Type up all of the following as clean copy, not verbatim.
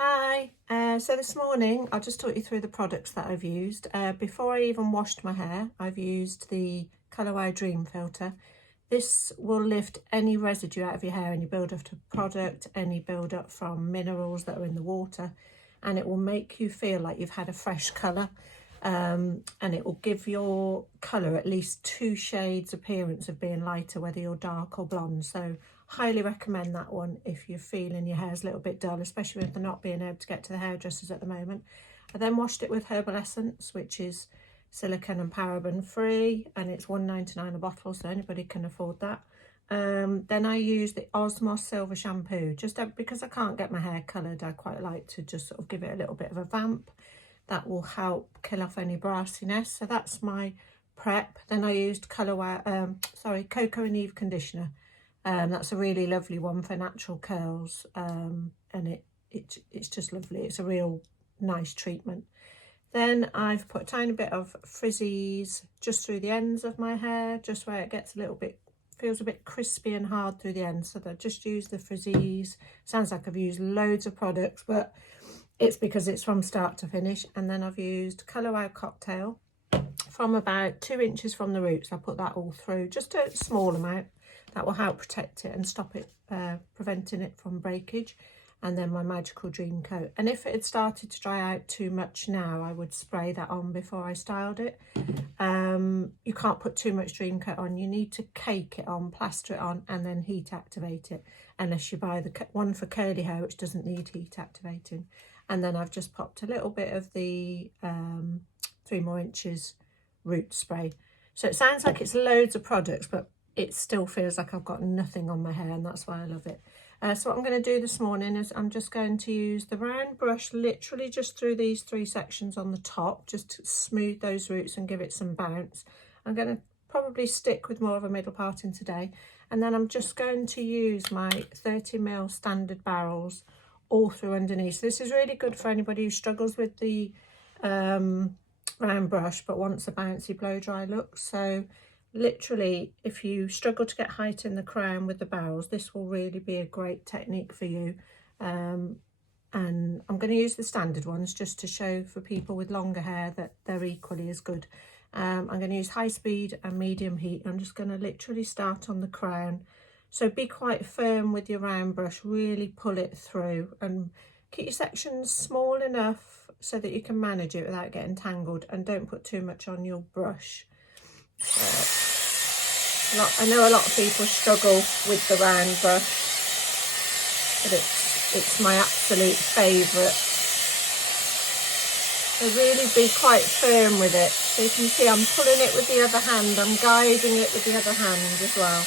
Hi, so this morning I'll just talk you through the products that I've used. Before I even washed my hair, I've used the Colourway Dream Filter. This will lift any residue out of your hair, any build-up of product, any build-up from minerals that are in the water, and it will make you feel like you've had a fresh colour, and it will give your colour at least 2 shades appearance of being lighter, whether you're dark or blonde. So highly recommend that one if you're feeling your hair's a little bit dull, especially with the not being able to get to the hairdressers at the moment. I then washed it with Herbal Essence, which is silicone and paraben free, and it's £1.99 a bottle, so anybody can afford that. Then I used the Osmos Silver Shampoo, just because I can't get my hair coloured. I quite like to just sort of give it a little bit of a vamp. That will help kill off any brassiness. So that's my prep. Then I used Cocoa and Eve conditioner. That's a really lovely one for natural curls, and it's just lovely. It's a real nice treatment. Then I've put a tiny bit of frizzies just through the ends of my hair, just where it gets a little bit, feels a bit crispy and hard through the ends. So I just use the frizzies. Sounds like I've used loads of products, but it's because it's from start to finish. And then I've used Colourway Cocktail from about 2 inches from the roots. I put that all through, just a small amount. That will help protect it and stop it, preventing it from breakage. And then my Magical Dream Coat. And if it had started to dry out too much now, I would spray that on before I styled it. You can't put too much Dream Coat on. You need to cake it on, plaster it on, and then heat activate it. Unless you buy the one for curly hair, which doesn't need heat activating. And then I've just popped a little bit of the 3 more inches root spray. So it sounds like it's loads of products, but it still feels like I've got nothing on my hair, and that's why I love it. So what I'm going to do this morning is I'm just going to use the round brush literally just through these 3 sections on the top, just to smooth those roots and give it some bounce. I'm going to probably stick with more of a middle parting today, and then I'm just going to use my 30mm standard barrels all through underneath. So this is really good for anybody who struggles with the round brush but wants a bouncy blow dry look. So literally, if you struggle to get height in the crown with the barrels, this will really be a great technique for you. And I'm going to use the standard ones just to show for people with longer hair that they're equally as good. I'm going to use high speed and medium heat. I'm just going to literally start on the crown. So be quite firm with your round brush, really pull it through and keep your sections small enough so that you can manage it without getting tangled, and don't put too much on your brush. I know a lot of people struggle with the round brush, but it's my absolute favourite. So really be quite firm with it. So you can see I'm pulling it with the other hand, I'm guiding it with the other hand as well.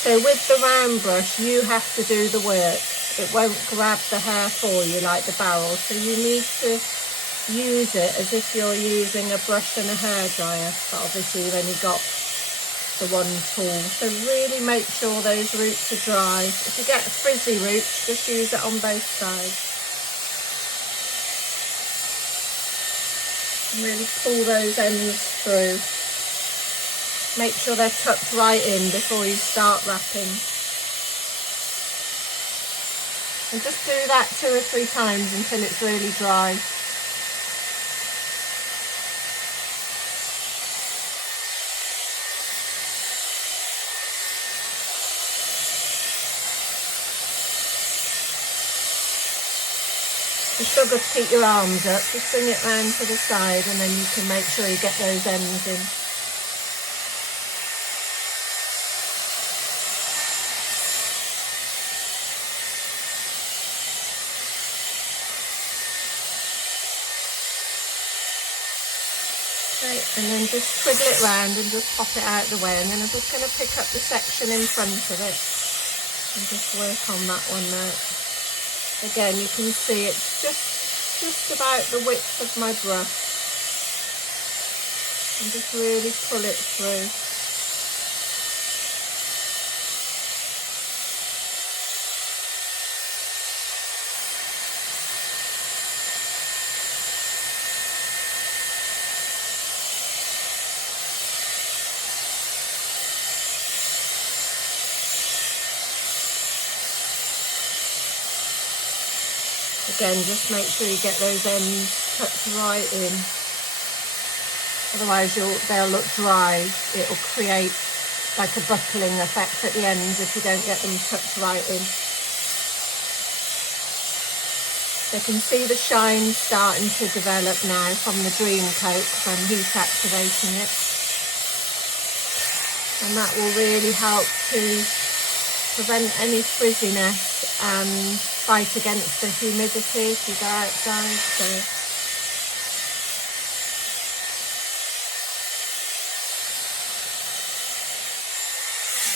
So with the round brush, you have to do the work. It won't grab the hair for you like the barrel. So you need to use it as if you're using a brush and a hairdryer. But obviously you've only got the one tool. So really make sure those roots are dry. If you get frizzy roots, just use it on both sides. And really pull those ends through. Make sure they're tucked right in before you start wrapping. And just do that 2 or 3 times until it's really dry. If you struggle to keep your arms up, just bring it round to the side, and then you can make sure you get those ends in. And then just twiddle it round and just pop it out the way, and then I'm just going to pick up the section in front of it and just work on that one now. Again, you can see it's just about the width of my brush, and just really pull it through. Again, just make sure you get those ends tucked right in. Otherwise they'll look dry. It'll create like a buckling effect at the ends if you don't get them tucked right in. You can see the shine starting to develop now from the dream coat because I'm heat activating it. And that will really help to prevent any frizziness and fight against the humidity if you go outside. So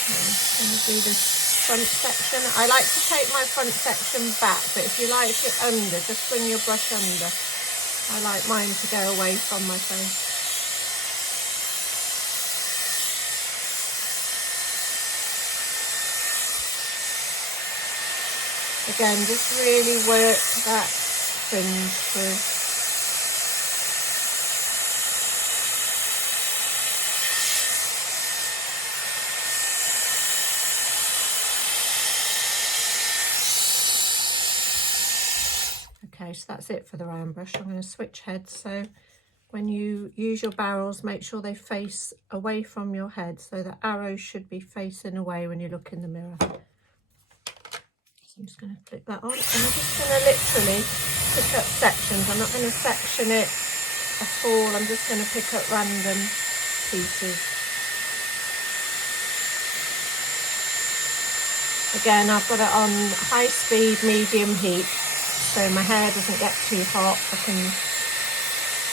I'm going to do this front section. I like to take my front section back, but if you like it under, just bring your brush under. I like mine to go away from my face. Again, just really work that fringe through. Okay, so that's it for the round brush. I'm going to switch heads. So when you use your barrels, make sure they face away from your head. So the arrows should be facing away when you look in the mirror. So I'm just going to flick that on. And I'm just going to literally pick up sections. I'm not going to section it at all. I'm just going to pick up random pieces. Again, I've got it on high speed, medium heat, so my hair doesn't get too hot. I can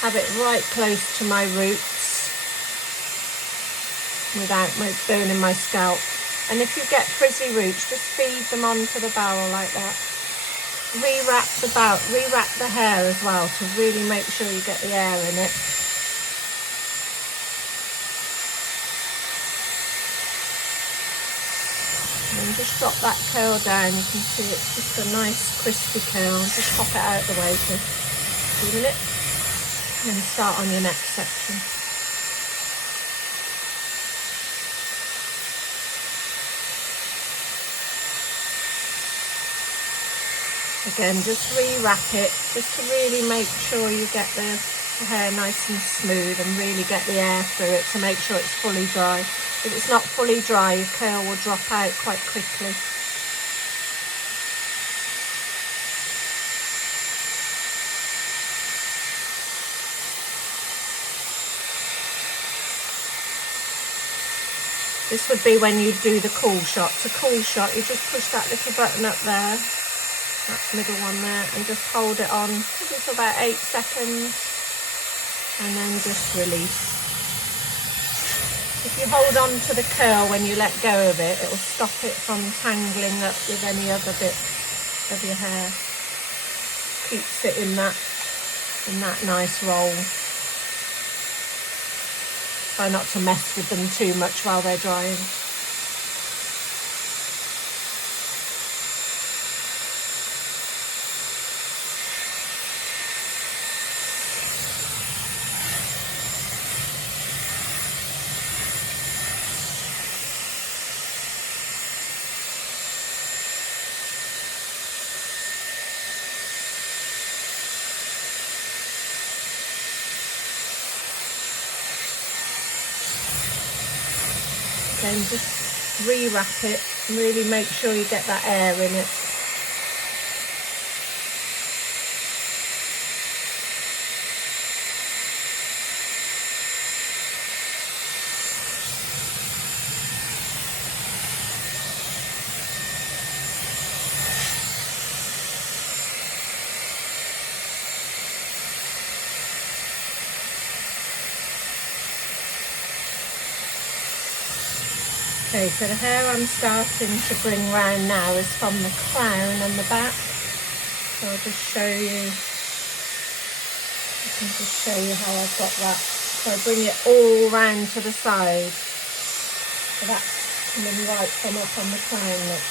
have it right close to my roots without burning my scalp. And if you get frizzy roots, just feed them onto the barrel like that. Rewrap the hair as well to really make sure you get the air in it. And just drop that curl down. You can see it's just a nice crispy curl. Just pop it out of the way for 2 minutes. And then start on your next section. Again, just rewrap it, just to really make sure you get the hair nice and smooth and really get the air through it to make sure it's fully dry. If it's not fully dry, your curl will drop out quite quickly. This would be when you do the cool shot. To cool shot, you just push that little button up there, that middle one there, and just hold it on maybe for about 8 seconds, and then just release. If you hold on to the curl when you let go of it, it will stop it from tangling up with any other bit of your hair. Keeps it in that nice roll. Try not to mess with them too much while they're drying. Then just rewrap it and really make sure you get that air in it. Okay, so the hair I'm starting to bring round now is from the crown and the back. So I'll just show you, I can just show you how I've got that. So I bring it all round to the side. So that's coming right from up on the crown, look.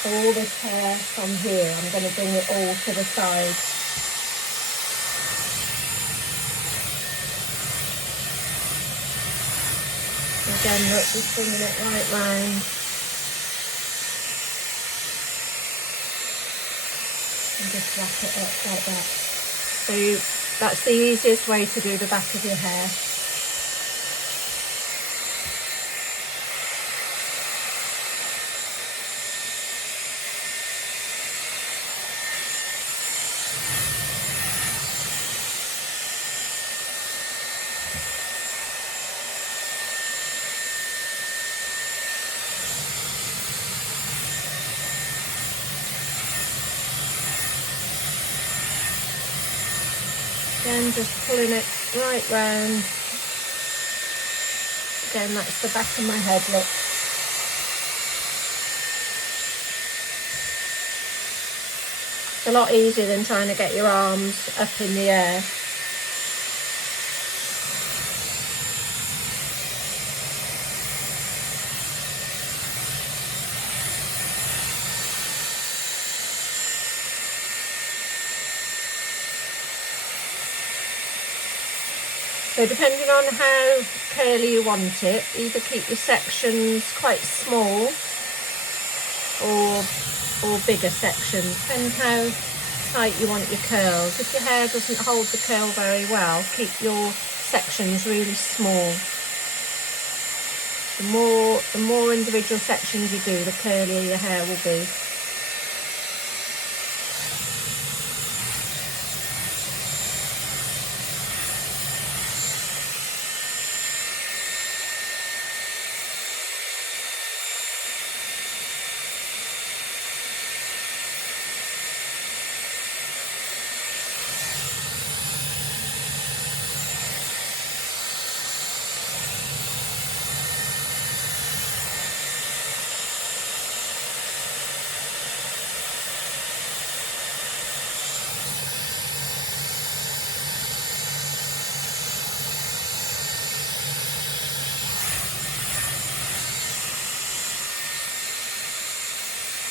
So all this hair from here, I'm going to bring it all to the side. Again, look, just bringing it right round. just wrap it up like that. So that's the easiest way to do the back of your hair. Again, just pulling it right round. Again, that's the back of my head, look. It's a lot easier than trying to get your arms up in the air. So depending on how curly you want it, either keep your sections quite small or bigger sections. Depends how tight you want your curls. If your hair doesn't hold the curl very well, keep your sections really small. The more individual sections you do, the curlier your hair will be.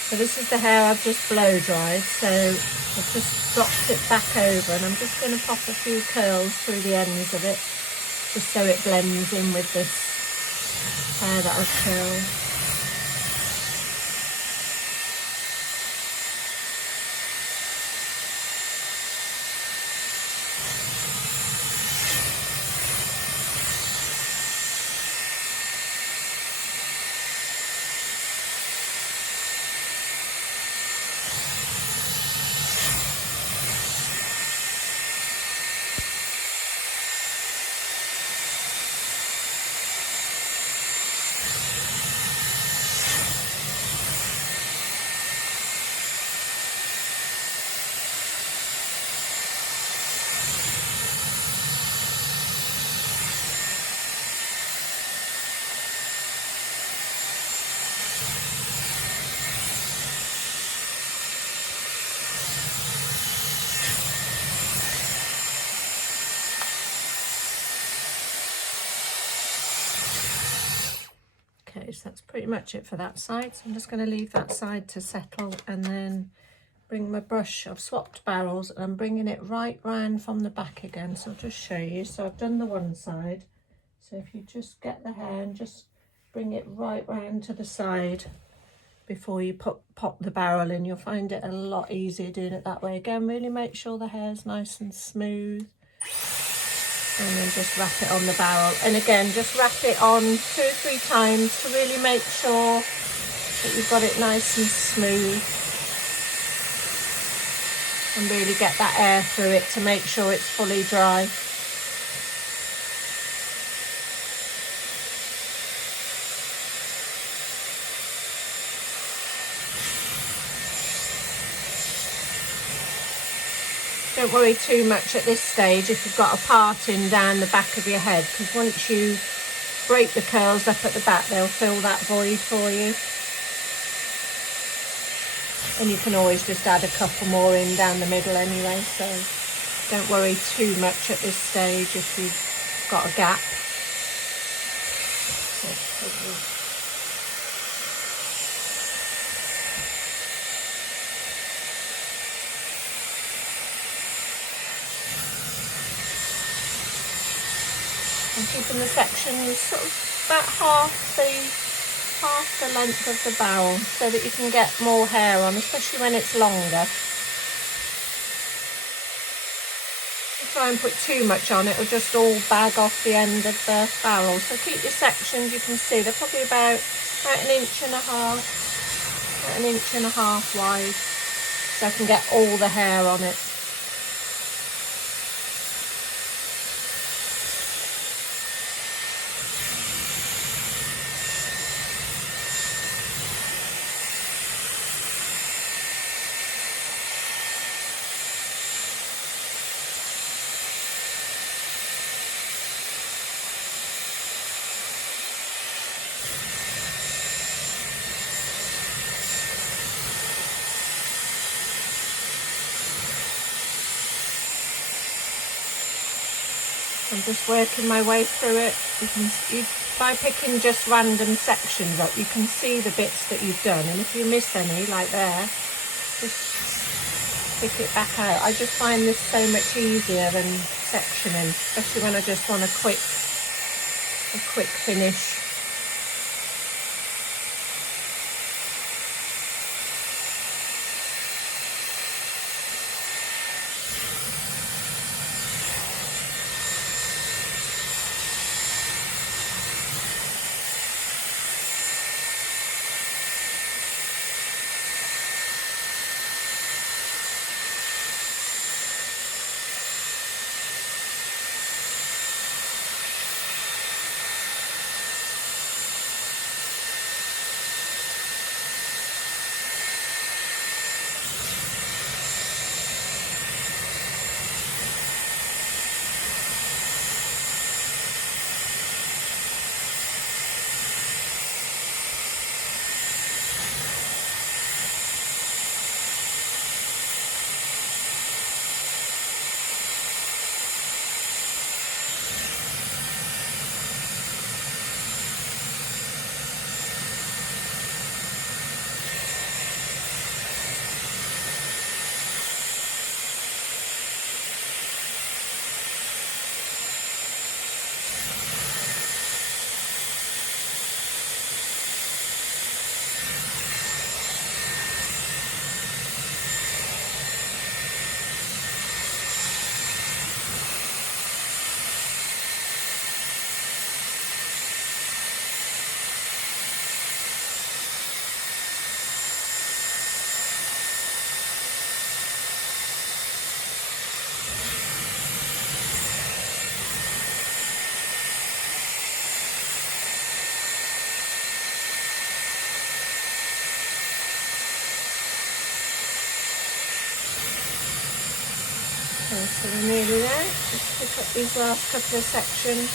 So this is the hair I've just blow dried, so I've just dropped it back over, and I'm just going to pop a few curls through the ends of it, just so it blends in with this hair that I've curled. Okay, so that's pretty much it for that side. So I'm just going to leave that side to settle and then bring my brush. I've swapped barrels and I'm bringing it right round from the back again. So I'll just show you. So I've done the one side. So if you just get the hair and just bring it right round to the side before you pop the barrel in, you'll find it a lot easier doing it that way. Again, really make sure the hair's nice and smooth. And then just wrap it on the barrel. And again, just wrap it on 2 or 3 times to really make sure that you've got it nice and smooth. And really get that air through it to make sure it's fully dry. Don't worry too much at this stage if you've got a parting down the back of your head, because once you break the curls up at the back, they'll fill that void for you. And you can always just add a couple more in down the middle anyway, so don't worry too much at this stage if you've got a gap. And keeping the sections sort of about half the length of the barrel so that you can get more hair on, especially when it's longer. try and put too much on, it'll just all bag off the end of the barrel. So keep your sections, you can see they're probably about an inch and a half wide, so I can get all the hair on it. I'm just working my way through it. By picking just random sections up, you can see the bits that you've done, and if you miss any, like there, just pick it back out. I just find this so much easier than sectioning, especially when I just want a quick finish. So we're nearly there. Just pick up these last couple of sections.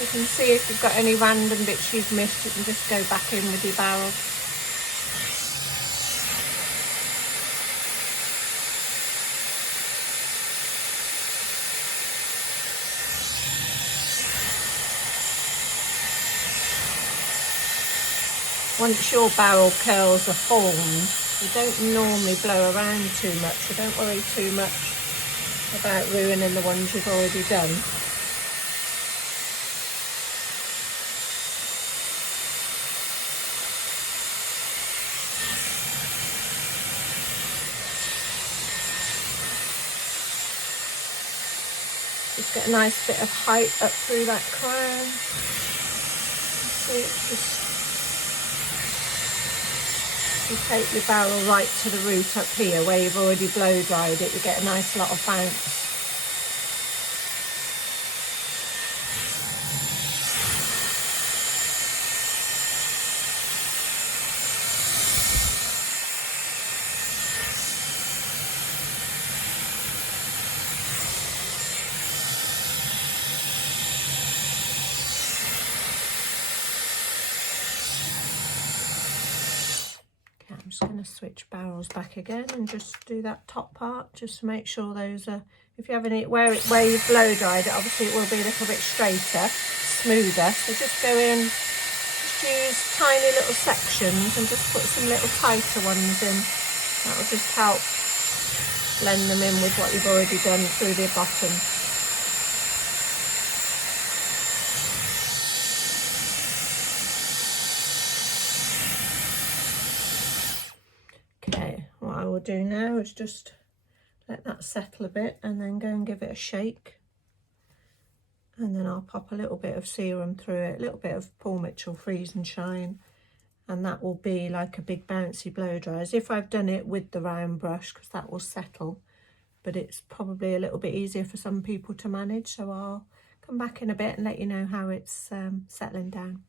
You can see if you've got any random bits you've missed, you can just go back in with your barrel. Once your barrel curls are formed, you don't normally blow around too much, so don't worry too much about ruining the ones you've already done. Just get a nice bit of height up through that crown. See, it's just, you take your barrel right to the root up here where you've already blow dried it, you get a nice lot of bounce. I'm just going to switch barrels back again and just do that top part just to make sure those are, if you have any, where you've blow dried it, obviously it will be a little bit straighter, smoother. So just go in, just use tiny little sections and just put some little tighter ones in. That will just help blend them in with what you've already done through the bottom. Do now is just let that settle a bit and then go and give it a shake. And then I'll pop a little bit of serum through it, a little bit of Paul Mitchell Freeze and Shine, and that will be like a big bouncy blow dry, as if I've done it with the round brush, because that will settle, but it's probably a little bit easier for some people to manage. So I'll come back in a bit and let you know how it's settling down.